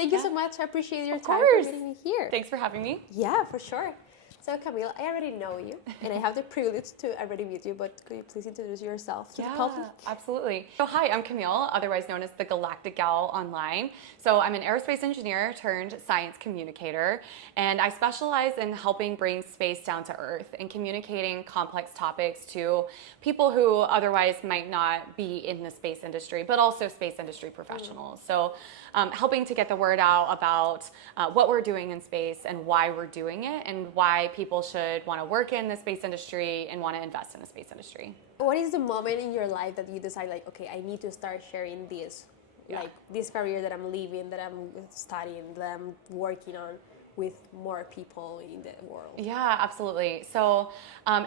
Thank you so much. I appreciate your time for getting me here. Thanks for having me. Yeah, for sure. So Camille, I already know you, and I have the privilege to already meet you, but could you please introduce yourself to the public? Absolutely. So hi, I'm Camille, otherwise known as the Galactic Gal online. So I'm an aerospace engineer turned science communicator, and I specialize in helping bring space down to Earth and communicating complex topics to people who otherwise might not be in the space industry, but also space industry professionals. So helping to get the word out about what we're doing in space and why we're doing it and why people should want to work in the space industry and want to invest in the space industry. What is the moment in your life that you decide like, okay, I need to start sharing this, like this career that I'm living, that I'm studying, that I'm working on with more people in the world? Yeah, absolutely. So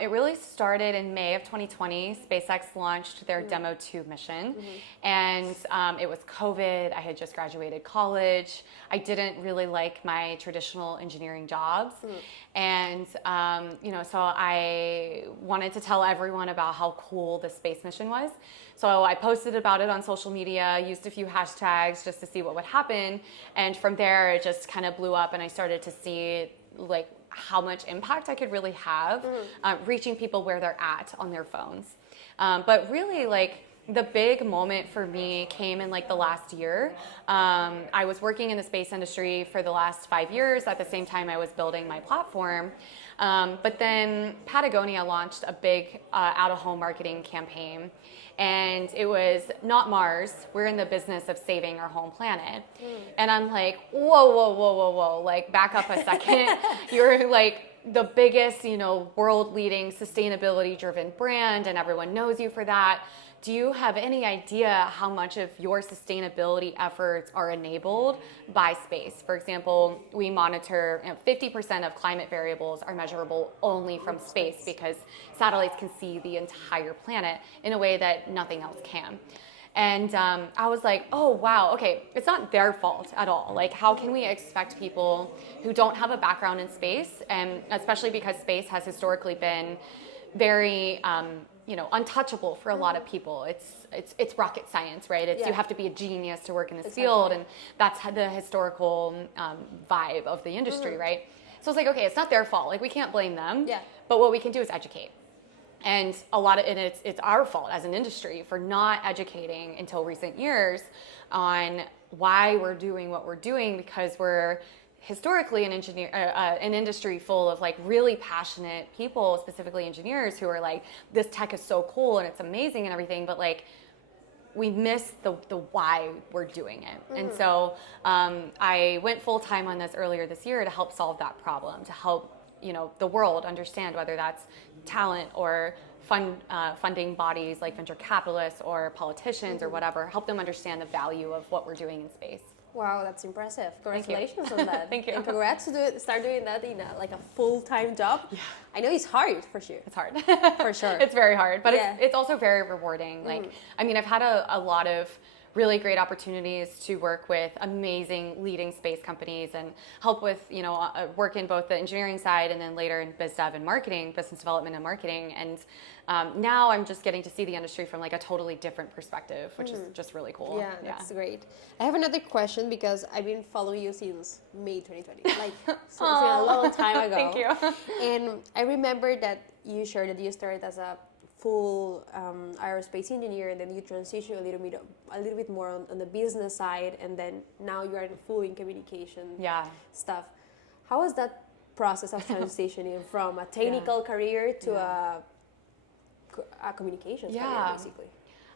it really started in May of 2020. SpaceX launched their Demo 2 mission, and it was COVID. I had just graduated college. I didn't really like my traditional engineering jobs, and so I wanted to tell everyone about how cool the space mission was. So I posted about it on social media, used a few hashtags just to see what would happen. And from there, it just kind of blew up, and I started to see like how much impact I could really have reaching people where they're at on their phones. But really, like, the big moment for me came in like the last year. I was working in the space industry for the last 5 years. At the same time, I was building my platform. But then Patagonia launched a big out-of-home marketing campaign. And it was not Mars. We're in the business of saving our home planet. And I'm like, whoa. Like, back up a second. You're like the biggest, world-leading sustainability-driven brand, and everyone knows you for that. Do you have any idea how much of your sustainability efforts are enabled by space? For example, we monitor 50% of climate variables are measurable only from space because satellites can see the entire planet in a way that nothing else can. And I was like, oh, wow, okay, it's not their fault at all. Like, how can we expect people who don't have a background in space, and especially because space has historically been very untouchable for a lot of people. It's rocket science, right? You have to be a genius to work in this field, and that's the historical vibe of the industry, right? So it's like, okay, it's not their fault. Like, we can't blame them. Yeah. But what we can do is educate. And it's our fault as an industry for not educating until recent years on why we're doing what we're doing, because we're historically an industry full of like really passionate people, specifically engineers, who are like, this tech is so cool and it's amazing and everything, but like we miss the why we're doing it. And so I went full time on this earlier this year to help solve that problem, to help the world understand, whether that's talent or funding bodies like venture capitalists or politicians or whatever, help them understand the value of what we're doing in space. Wow, that's impressive. Congratulations on that. Thank you. And congrats to start doing that in a full-time job. Yeah. I know it's hard, for sure. It's hard. For sure. It's very hard, but it's also very rewarding. Like, I mean, I've had a lot of really great opportunities to work with amazing leading space companies and help with, work in both the engineering side and then later in biz dev and marketing, business development and marketing. And now I'm just getting to see the industry from like a totally different perspective, which is just really cool. Yeah, that's great. I have another question because I've been following you since May 2020, like so it's been a long time ago. Thank you. And I remember that you shared that you started as a full aerospace engineer, and then you transition a little bit more on the business side, and then now you are full in communication stuff. How was that process of transitioning from a technical career to a communications career, basically?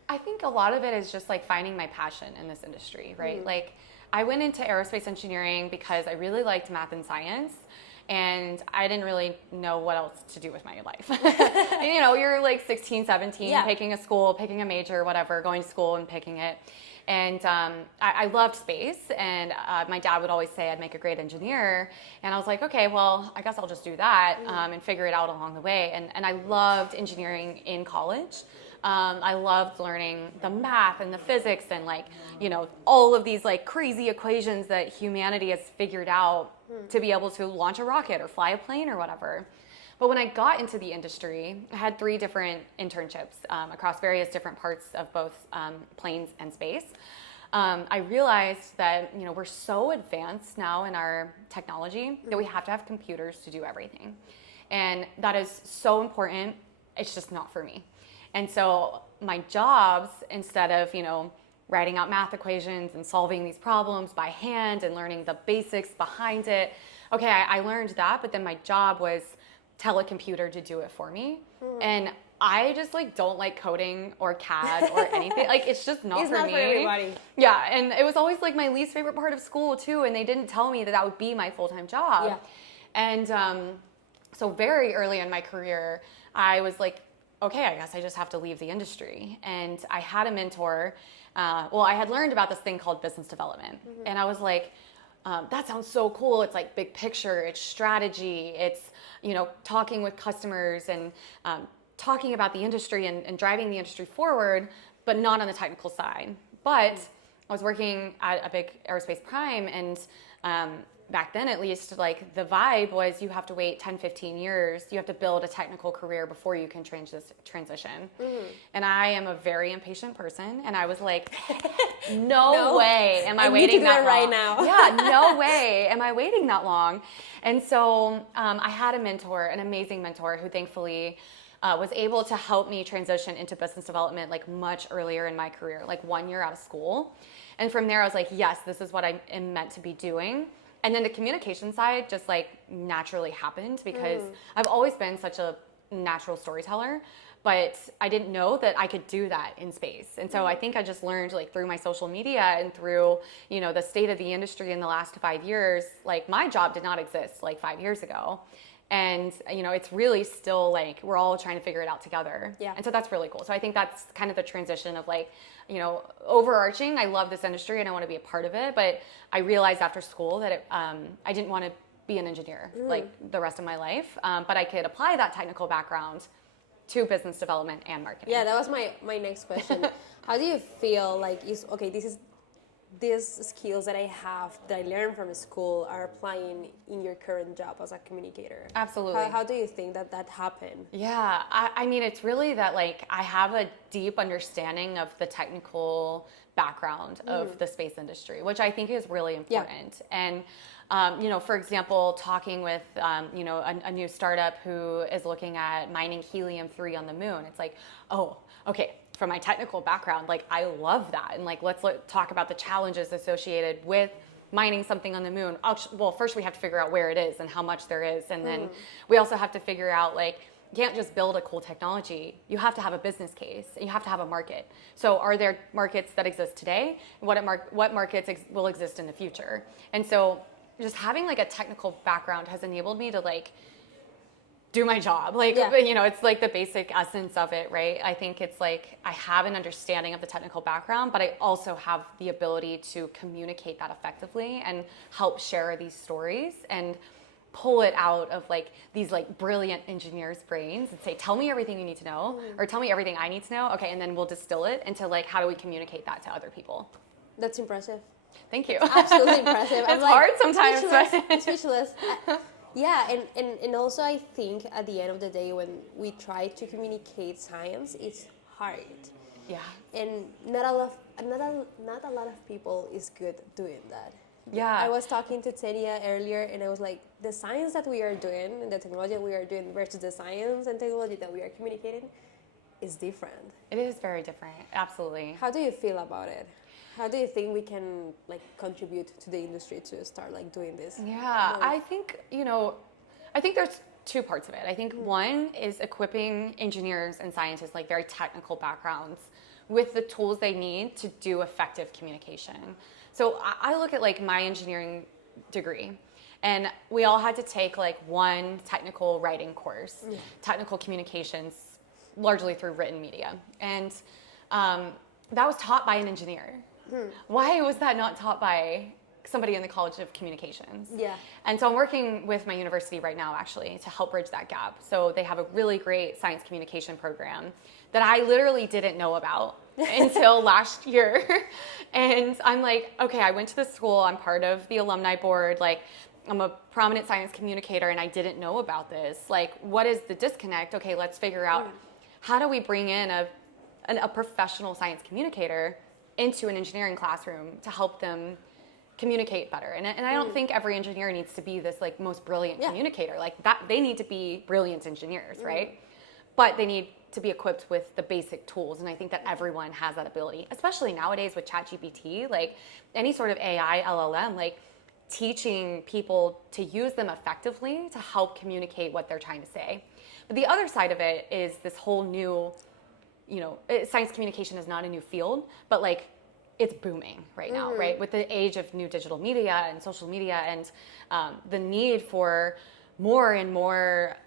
I think a lot of it is just like finding my passion in this industry, right? Like, I went into aerospace engineering because I really liked math and science, and I didn't really know what else to do with my life. You're like 16, 17, picking a school, picking a major, whatever, going to school and picking it. And I loved space, and my dad would always say I'd make a great engineer. And I was like, okay, well, I guess I'll just do that and figure it out along the way. And I loved engineering in college. I loved learning the math and the physics and all of these like crazy equations that humanity has figured out to be able to launch a rocket or fly a plane or whatever. But when I got into the industry, I had 3 different internships across various different parts of both planes and space. I realized that, we're so advanced now in our technology that we have to have computers to do everything. And that is so important. It's just not for me. And so my jobs, instead of, writing out math equations and solving these problems by hand and learning the basics behind it, okay, I learned that, but then my job was tell a computer to do it for me. And I just don't like coding or CAD or anything. It's just not it's for not me. for everybody. Yeah, and it was always my least favorite part of school too, and they didn't tell me that would be my full-time job. Yeah. And so very early in my career, I was like, okay, I guess I just have to leave the industry. And I had a mentor. I had learned about this thing called business development. And I was like, that sounds so cool. It's big picture, it's strategy, it's, talking with customers and talking about the industry and driving the industry forward, but not on the technical side. But I was working at a big aerospace prime, and back then at least, the vibe was you have to wait 10, 15 years. You have to build a technical career before you can transition. And I am a very impatient person, and I was like, no way am I waiting that long. Right now. Yeah, no way am I waiting that long. And so I had a mentor, an amazing mentor, who thankfully was able to help me transition into business development much earlier in my career, 1 year out of school. And from there I was like, yes, this is what I am meant to be doing. And then the communication side just naturally happened because I've always been such a natural storyteller, but I didn't know that I could do that in space. And so I think I just learned through my social media and through, the state of the industry in the last 5 years, my job did not exist 5 years ago. And, it's really still we're all trying to figure it out together. Yeah. And so that's really cool. So I think that's kind of the transition of overarching. I love this industry and I want to be a part of it. But I realized after school that I didn't want to be an engineer the rest of my life. But I could apply that technical background to business development and marketing. Yeah, that was my next question. How do you feel these skills that I have, that I learned from school, are applying in your current job as a communicator? Absolutely. How do you think that happened? Yeah, I mean, it's really that I have a deep understanding of the technical background of the space industry, which I think is really important. Yeah. And, for example, talking with, a new startup who is looking at mining helium-3 on the moon, it's oh, okay. From my technical background, I love that. And let's talk about the challenges associated with mining something on the moon. Well, first we have to figure out where it is and how much there is. And then we also have to figure out you can't just build a cool technology. You have to have a business case and you have to have a market. So are there markets that exist today? What markets will exist in the future? And so just having a technical background has enabled me to do my job. It's the basic essence of it, right? I think it's I have an understanding of the technical background, but I also have the ability to communicate that effectively and help share these stories and pull it out of these brilliant engineers' brains and say, tell me everything you need to know, or tell me everything I need to know. Okay. And then we'll distill it into how do we communicate that to other people? That's impressive. Thank you. Absolutely impressive. It's hard sometimes. Speechless. Yeah, and also I think at the end of the day, when we try to communicate science, it's hard. Yeah. And not a lot of people is good doing that. Yeah. I was talking to Tenia earlier, and I was like, the science that we are doing and the technology that we are doing versus the science and technology that we are communicating is different. It is very different. Absolutely. How do you feel about it? How do you think we can contribute to the industry to start doing this? Yeah, I think there's two parts of it. I think one is equipping engineers and scientists, very technical backgrounds, with the tools they need to do effective communication. So I look at my engineering degree, and we all had to take one technical writing course, technical communications, largely through written media. And that was taught by an engineer. Why was that not taught by somebody in the College of Communications? Yeah. And so I'm working with my university right now, actually, to help bridge that gap. So they have a really great science communication program that I literally didn't know about until last year. And I'm okay, I went to the school, I'm part of the alumni board, I'm a prominent science communicator, and I didn't know about this. What is the disconnect? Okay, let's figure out how do we bring in a professional science communicator into an engineering classroom to help them communicate better. And I don't think every engineer needs to be this like most brilliant communicator. Like that, they need to be brilliant engineers, right? But they need to be equipped with the basic tools. And I think that everyone has that ability, especially nowadays with ChatGPT, like any sort of AI, LLM, like teaching people to use them effectively to help communicate what they're trying to say. But the other side of it is this whole new, science communication is not a new field, but like it's booming right now, right? With the age of new digital media and social media and the need for more and more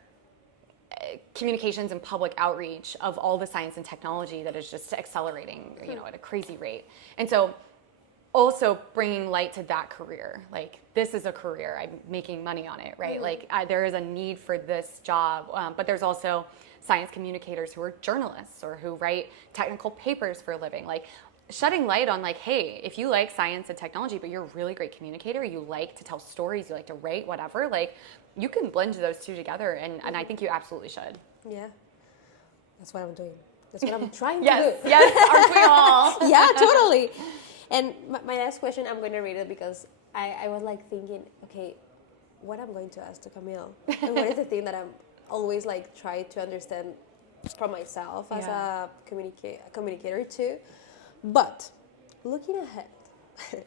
communications and public outreach of all the science and technology that is just accelerating, at a crazy rate. And so also bringing light to that career, like this is a career, I'm making money on it, right? Like there is a need for this job, but there's also science communicators who are journalists or who write technical papers for a living. Like shedding light on like, hey, if you like science and technology, but you're a really great communicator, you like to tell stories, you like to write, whatever, like you can blend those two together. And I think you absolutely should. Yeah, that's what I'm doing. That's what I'm trying to do. Yes, aren't we all? Yeah, totally. And my last question, I'm going to read it because I was like thinking, okay, what I'm going to ask to Camille, and what is the thing that I'm always like try to understand from myself as a communicator too. But looking ahead,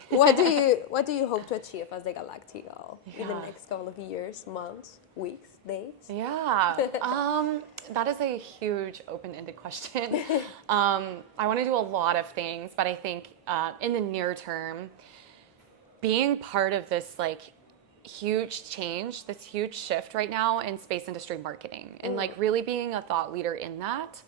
what do you hope to achieve as the Galactic goal in the next couple of years, months, weeks, days? Yeah, that is a huge open-ended question. I want to do a lot of things, but I think in the near term, being part of this like huge change, this huge shift right now in space industry marketing, and like really being a thought leader in that,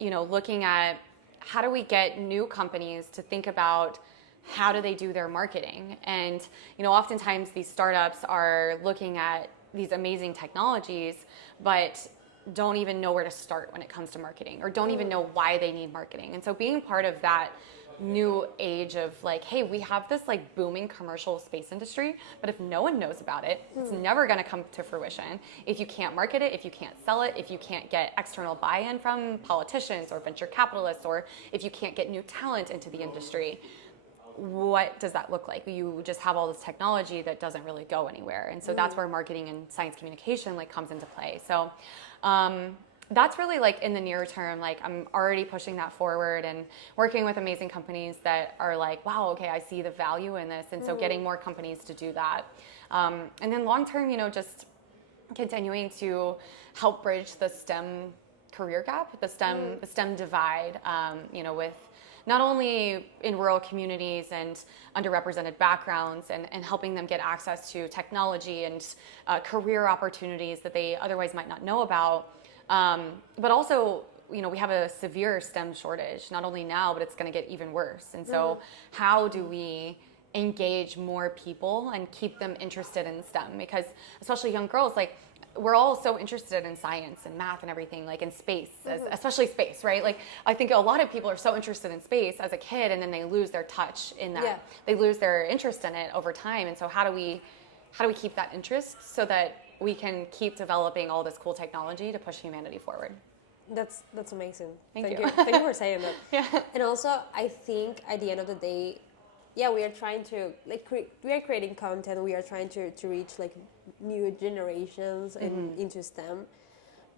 looking at how do we get new companies to think about how do they do their marketing? And, oftentimes these startups are looking at these amazing technologies, but don't even know where to start when it comes to marketing, or don't even know why they need marketing. And so being part of that new age of like, hey, we have this like booming commercial space industry, but if no one knows about it, it's never going to come to fruition. If you can't market it, if you can't sell it, if you can't get external buy-in from politicians or venture capitalists, or if you can't get new talent into the industry, what does that look like? You just have all this technology that doesn't really go anywhere. And so that's where marketing and science communication like comes into play. So that's really like in the near term, like I'm already pushing that forward and working with amazing companies that are like, wow, okay, I see the value in this. And so getting more companies to do that. And then long term, just continuing to help bridge the STEM career gap, the STEM divide, with not only in rural communities and underrepresented backgrounds and helping them get access to technology and career opportunities that they otherwise might not know about. But also, we have a severe STEM shortage, not only now, but it's going to get even worse. And so how do we engage more people and keep them interested in STEM? Because especially young girls, like we're all so interested in science and math and everything, like in space, especially space, right? Like I think a lot of people are so interested in space as a kid, and then they lose their touch in that. Yeah. They lose their interest in it over time. And so how do we keep that interest so that we can keep developing all this cool technology to push humanity forward? That's amazing. Thank you. Thank you for saying that. Yeah. And also, I think at the end of the day, we are trying to we are creating content. We are trying to reach like new generations and into STEM.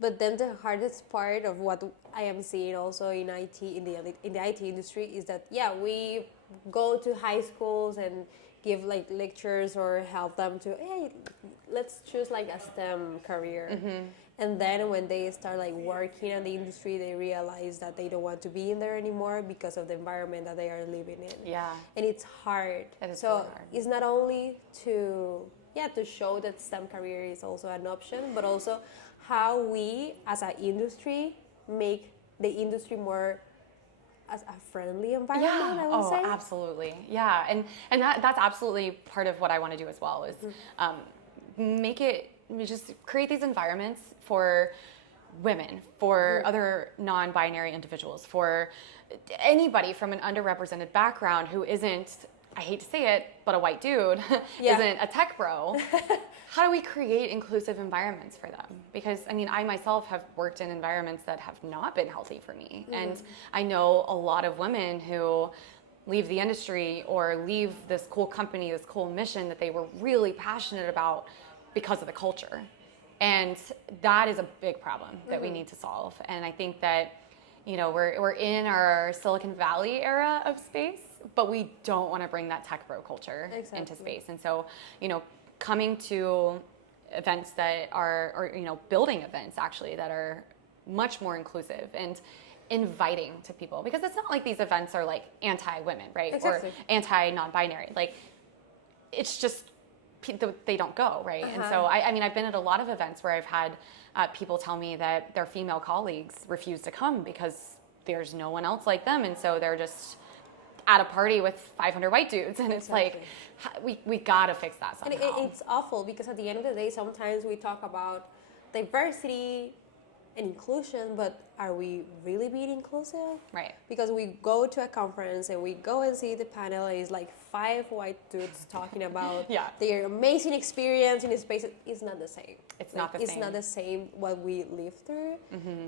But then the hardest part of what I am seeing also in IT in the IT industry is that we go to high schools and give like lectures or help them to, hey, let's choose like a STEM career. And then when they start like working in the industry, they realize that they don't want to be in there anymore because of the environment that they are living in. Yeah. And it's hard. It is so really hard. It's not only to show that STEM career is also an option, but also how we as an industry make the industry more as a friendly environment, I would say. Absolutely. Yeah. And that's absolutely part of what I want to do as well is just create these environments for women, for other non-binary individuals, for anybody from an underrepresented background who isn't I hate to say it, but a white dude isn't a tech bro. How do we create inclusive environments for them? Because I mean, I myself have worked in environments that have not been healthy for me. And I know a lot of women who leave the industry or leave this cool company, this cool mission that they were really passionate about because of the culture. And that is a big problem that we need to solve. And I think that, you know, we're in our Silicon Valley era of space, but we don't want to bring that tech bro culture into space. And so, you know, coming to events that are, or, you know, building events actually that are much more inclusive and inviting to people, because it's not like these events are like anti-women, right? Or anti-non-binary. Like, it's just, they don't go, right? And so, I mean, I've been at a lot of events where I've had people tell me that their female colleagues refuse to come because there's no one else like them. And so they're just at a party with 500 white dudes. And it's like, we gotta fix that somehow. And it's awful because at the end of the day, sometimes we talk about diversity and inclusion, but are we really being inclusive? Right. Because we go to a conference and we go and see the panel, and it's like 5 white dudes talking about their amazing experience in space. It's not the same. It's not the same. It's not the same what we live through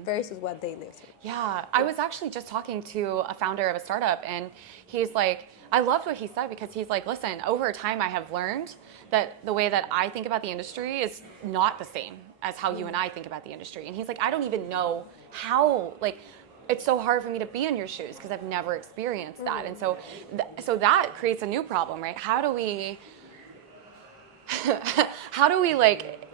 versus what they live through. Yeah. I was actually just talking to a founder of a startup, and he's like, I loved what he said, because he's like, listen, over time I have learned that the way that I think about the industry is not the same as how you and I think about the industry. And he's like, I don't even know how, like, it's so hard for me to be in your shoes because I've never experienced that. And so so that creates a new problem, right? How do we like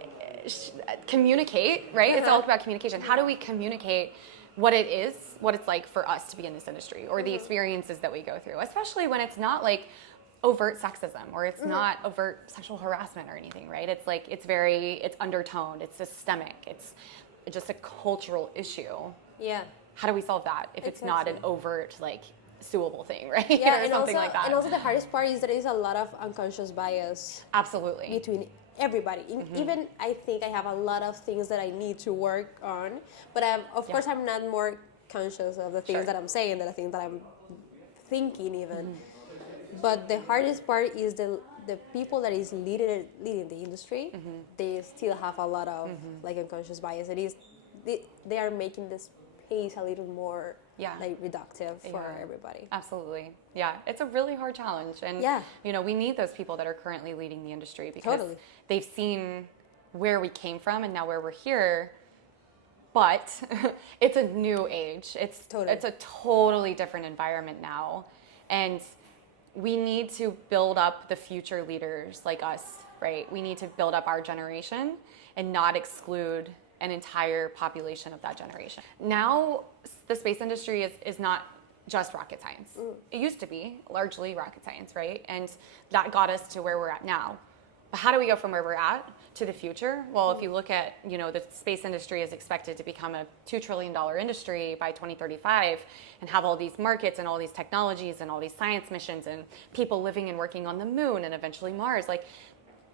communicate, right? It's all about communication. How do we communicate what it is, what it's like for us to be in this industry, or the experiences that we go through, especially when it's not like overt sexism or it's not overt sexual harassment or anything, right? It's like, it's undertoned, it's systemic, it's just a cultural issue. Yeah. How do we solve that if it's not an overt, like, suable thing, right? Yeah, or and something also, like that. And also the hardest part is there is a lot of unconscious bias. Absolutely. Between everybody. Even I think I have a lot of things that I need to work on, but of course I'm not more conscious of the things that I'm saying than the things that I'm thinking even. But the hardest part is the people that is leading the industry, they still have a lot of like unconscious bias. It is they are making this space a little more like reductive for everybody. Absolutely. Yeah. It's a really hard challenge. And you know, we need those people that are currently leading the industry because they've seen where we came from and now where we're here. But it's a new age. It's a totally different environment now. And we need to build up the future leaders like us, right? We need to build up our generation and not exclude an entire population of that generation. Now, the space industry is not just rocket science. It used to be largely rocket science, right? And that got us to where we're at now. But how do we go from where we're at to the future? Well, if you look at, you know, the space industry is expected to become a $2 trillion industry by 2035 and have all these markets and all these technologies and all these science missions and people living and working on the moon and eventually Mars. Like,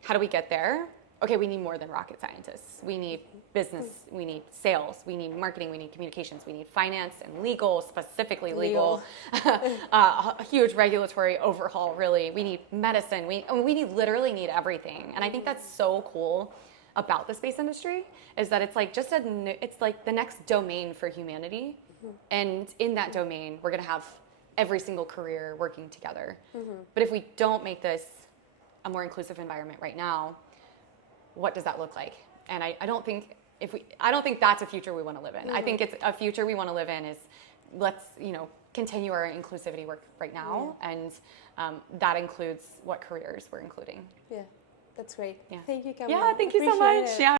how do we get there? Okay, we need more than rocket scientists. We need business, we need sales, we need marketing, we need communications, we need finance and legal, specifically legal. A huge regulatory overhaul, really. We need medicine. We literally need everything. And I think that's so cool about the space industry is that it's like it's like the next domain for humanity. And in that domain, we're gonna have every single career working together. But if we don't make this a more inclusive environment right now, what does that look like? And I don't think that's a future we want to live in. I think it's a future we want to live in is let's, you know, continue our inclusivity work right now. And that includes what careers we're including. Yeah, that's great. Yeah. Thank you, Camille. Yeah, thank you so much. Yeah.